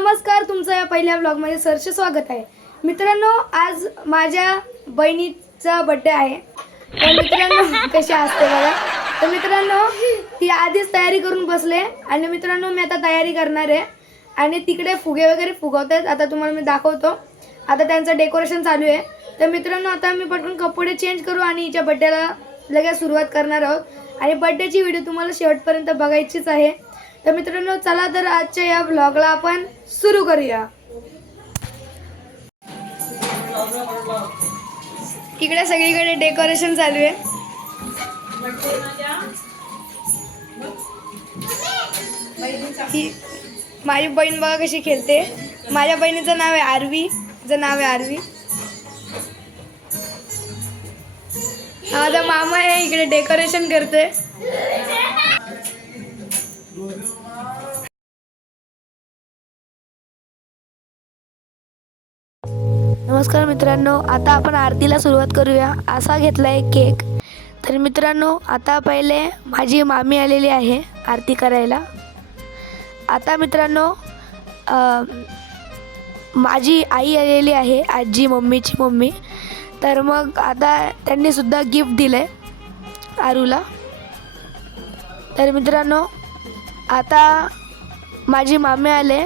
नमस्कार तुमचं या पहिल्या ब्लॉगमध्ये सरचे स्वागत आहे. मित्रांनो आज माझ्या बहिणीचा बड्डे आहे. तर मित्रांनो कशी असते बघा. तर मित्रांनो ती आधीच तयारी करून बसले आणि मित्रांनो मी आता तयारी करणार आहे. आणि तिकडे फुगे वगैरे फुगवत आहेत आता तुम्हाला मी दाखवतो. आता त्यांचं डेकोरेशन चालू आहे. तर मित्रांनो आता मी पटकन कपडे चेंज करू आणि हिच्या बड्डेला लगेच सुरुवात करणार आहोत. आणि बड्डेची व्हिडिओ तुम्हाला शेवटपर्यंत बघायचीच आहे. तर मित्रांनो चला तर आजच्या या व्लॉगला आपण सुरू करूया. इकडे सगळीकडे डेकोरेशन चालू आहे. ही माझी बहीण बघा कशी खेळते. माझ्या बहिणीचं नाव आहे आरवी. तिचं नाव आहे आरवी. माझा मामा आहे इकडे डेकोरेशन करते नमस्कार मित्रांनो आता आपण आरतीला सुरुवात करूया. असा घेतला आहे केक. तर मित्रांनो आता पहिले माझी मामी आलेली आहे आरती करायला. आता मित्रांनो माझी आई आलेली आहे आजी मम्मीची मम्मी. तर मग आता त्यांनी सुद्धा गिफ्ट दिलं आहे आरूला. तर मित्रांनो आता माझी मामी आले.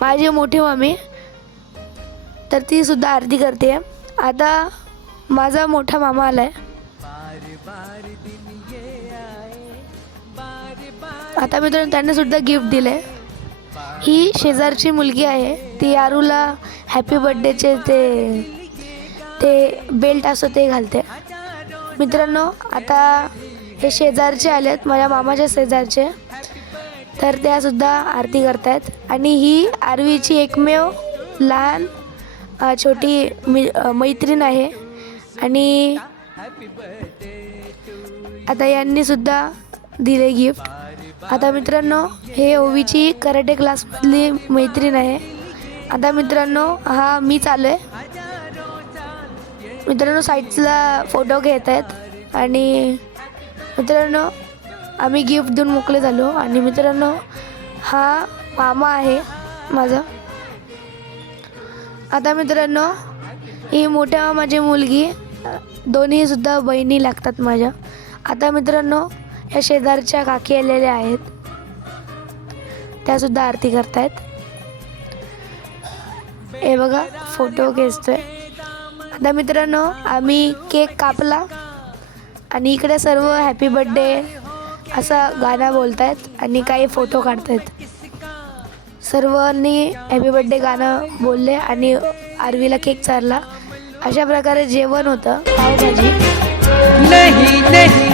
माझी मोठी मामी. तर ती सुद्धा आरती करते. आता माझा मोठा मामा आलाय. आता मित्रांनो त्यांनी सुद्धा गिफ्ट दिले ही शेजारची मुलगी आहे. ती आरूला हॅपी बर्थडेचे ते ते बेल्ट असतो ते घालते. मित्रांनो आता हे शेजारचे आले आहेत माझ्या मामाच्या शेजारचे. तर त्यासुद्धा आरती करतायत. आणि ही आरवीची एकमेव लहान छोटी मी मैत्रीण आहे. आणि आता यांनी सुद्धा दिले गिफ्ट. आता मित्रांनो हे ओवीची कराटे क्लासमधली मैत्रीण आहे. आता मित्रांनो हा मी चालू आहे मित्रांनो साईडला फोटो घेत आहेत. आणि मित्रांनो आम्ही गिफ्ट देऊन मोकळे झालो. आणि मित्रांनो हा मामा आहे माझा. आता मित्रांनो ही मोठ्या माझी मुलगी दोन्ही सुद्धा बहिणी लागतात माझ्या. आता मित्रांनो या शेजारच्या काकी आलेल्या आहेत. त्या सुद्धा आरती करतायत. हे बघा फोटो खेचतोय. आता मित्रांनो आम्ही केक कापला आणि इकडे सर्व हॅपी बर्थडे असा गाणं बोलतायत आणि काही फोटो काढतायत. सर्वांनी हॅपी बर्थडे गाणं बोलले आणि आरवीला केक चारला. अशा प्रकारे जेवण होतं पावभाजी. नहीं नहीं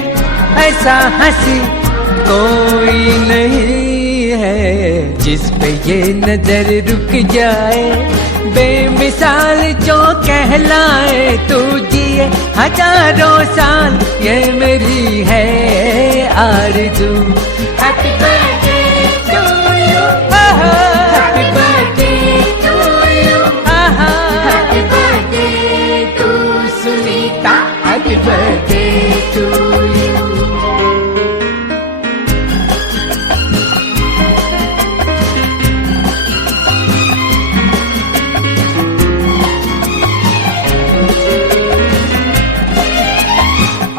ऐसा हंसी कोई नहीं है जिस पे ये नजर रुक जाए बेमिसाल जो कहलाए तू जिए हजारों साल ये मेरी है आरज़ू।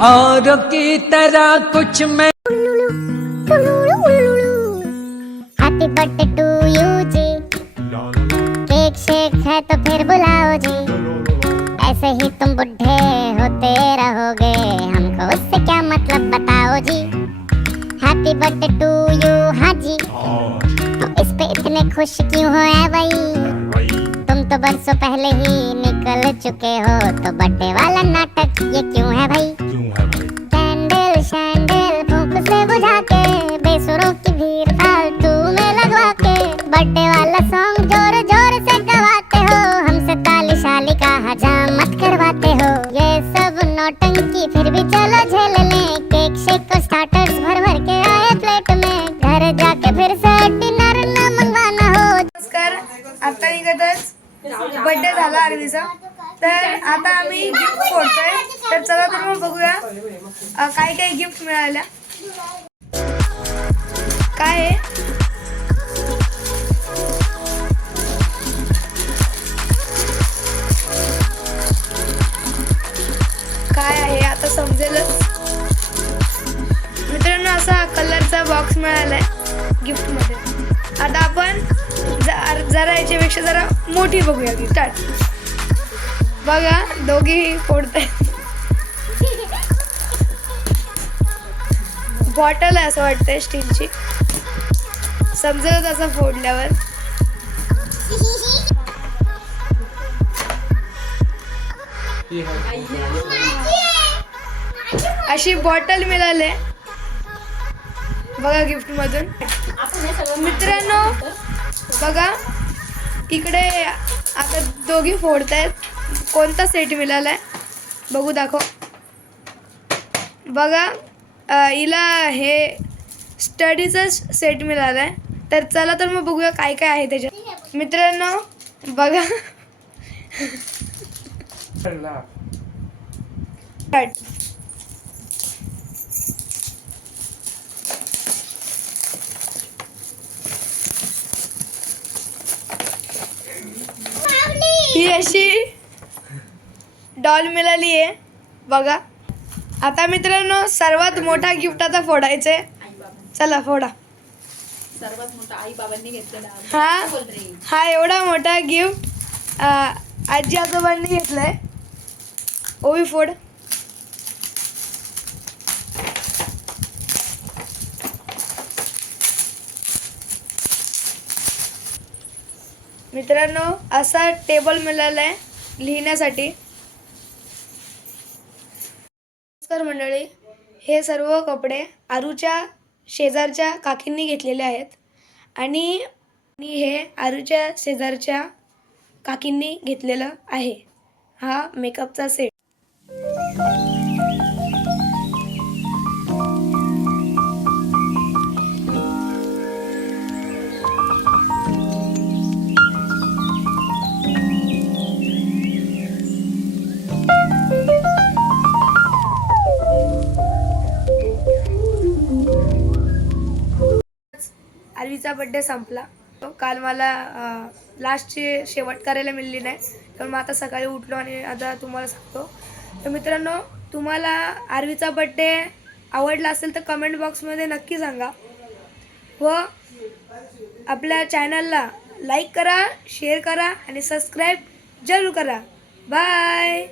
औरों की तरह कुछ मैं हैप्पी बर्थडे टू यू जी केक शेक है तो फिर बुलाओ जी ऐसे ही तुम बुढ़े होते रहोगे, हमको उससे क्या मतलब बताओ जी हैप्पी बर्थडे टू यू हाँ जी तो इस पे इतने खुश क्यों हो, ऐ भाई? तो बरसों पहले ही निकल चुके हो। तो बर्थडे वाला नाटक ये क्यों है भाई? कैंडल शैंडल बड्डे झाला अरवीचा तर आता आम्ही गिफ्ट फोडतोय. तर चला तर मग बघूया काय काय गिफ्ट मिळाल्या. काय आहे? काय आहे? आता समजेलच. मित्रांनो असा कलरचा बॉक्स मिळालाय गिफ्टमध्ये आता आपण जरा याच्यापेक्षा जरा मोठी बघूया ती. स्टार्ट बघा दोघी फोडतायत. बॉटल आहे असं वाटतंय स्टीलची. समजत असं फोडल्यावर. अशी बॉटल मिळाली. बघा गिफ्ट मधून मित्रांनो बघा इकडे आता दोघी फोडतायत. कोणता सेट मिळालाय? बघू दाखव. बघा हिला हे स्टडीचाच सेट मिळाला आहे तर चला तर मग बघूया काय काय आहे त्याच्यात. मित्रांनो बघा. ही अशी डॉल मिळाली आहे. बघा. आता मित्रांनो सर्वात मोठा गिफ्ट आता फोडायचा आहे चला फोडा. सर्वात मोठा आई बाबांनी घेतलेला हा? हा एवढा मोठा गिफ्ट आजी आजोबांनी घेतलाय. ओवी फोड. मित्रांनो असा टेबल मिळाला आहे लिहिण्यासाठी. नमस्कार मंडळी हे सर्व कपडे आरूच्या शेजारच्या काकींनी घेतलेले आहेत आणि हे आरूच्या शेजारच्या काकींनी घेतलेलं आहे. हा मेकअपचा सेट आरवीचा बड्डे संपला. तो काल मला लास्टची शेवट करायला मिळली नाही. तर मग आता सकाळी उठलो आणि आता तुम्हाला सांगतो. तर मित्रांनो तुम्हाला आरवीचा बड्डे आवडला असेल तर कमेंट बॉक्समध्ये नक्की सांगा. व आपल्या चॅनलला लाईक करा शेअर करा आणि सबस्क्राईब जरूर करा. बाय